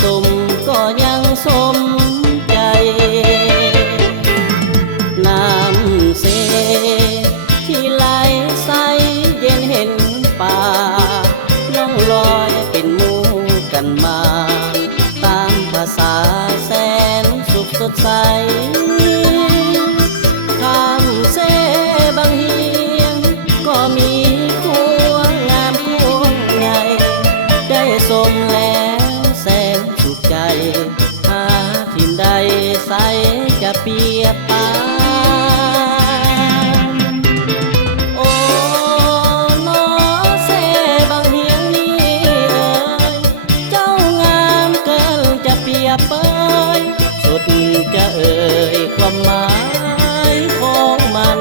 สมก็ยังสมใจน้ำเสที่ไหลใสเย็นเห็นป่าล่องลอยเป็นหมู่กันมาตามภาษาแสนสุขสดใสข้ามเสบางเฮียงก็มีคัวงามพวงใหญ่ได้สมแล้วแสนสุขใจหาทิ่นใดใสจะเปรียบปานโอ้นอเสบางเฮียงนี้เอ่ยเจ้างามเกินจะเปรียบเปยสุดจะเอ่ยความหมายของมัน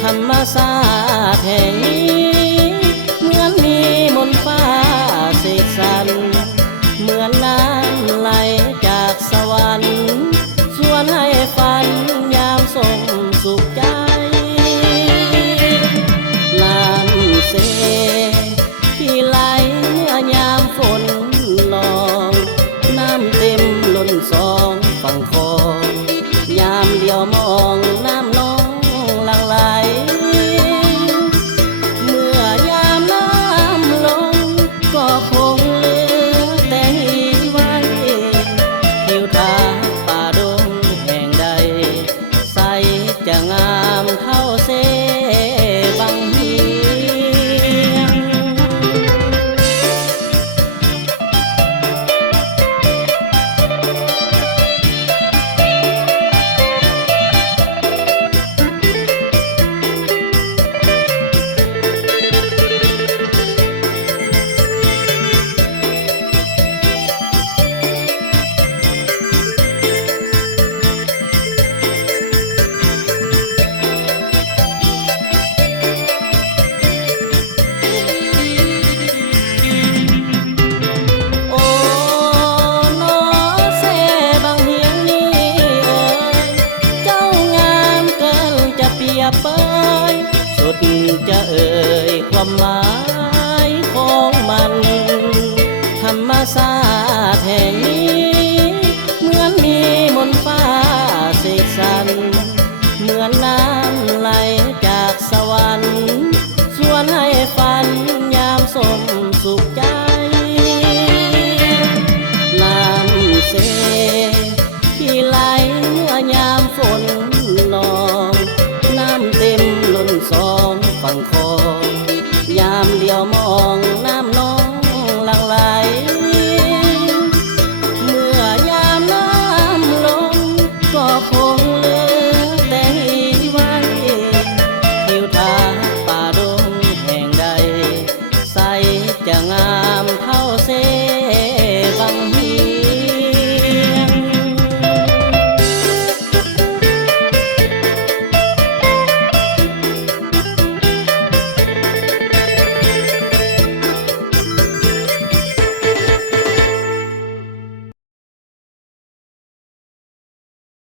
ธรรมชาติแห่งนี้เหมือนมีมนต์ฟ้าเสกสรรเหมือนน้ำไหลจากสวรรค์ชวนให้ฝันยามส่งสุขใจน้ำเสที่ไหลเมื่อยามฝนลองน้ำเต็มล้นสองฝั่งคลองยามเดียวมองน้ำน้องหลั่งไหลเมื่อยามน้ำลงก็คงเหลือแต่หินไว้ทิวทัศน์ป่าดงแห่งใดใสจะงามเท่าเสบางเฮียง โอ้นอเสบางเฮียงนี้เอ่ยเจ้างามเกินจะเปรียบเปยสุดจะเอ่ยความหมายของมันธรรมชาติแห่งนี้เหมือนมีมนต์ฟ้าเสกสรรเหมือนน้ำไหลจากสวรรค์ชวนให้ฝันยามสมสุขใจน้ำเสที่ไหลเมื่อยามฝนนองน้ำเต็มล้นสองฝั่งคลองยามเดียวมองน้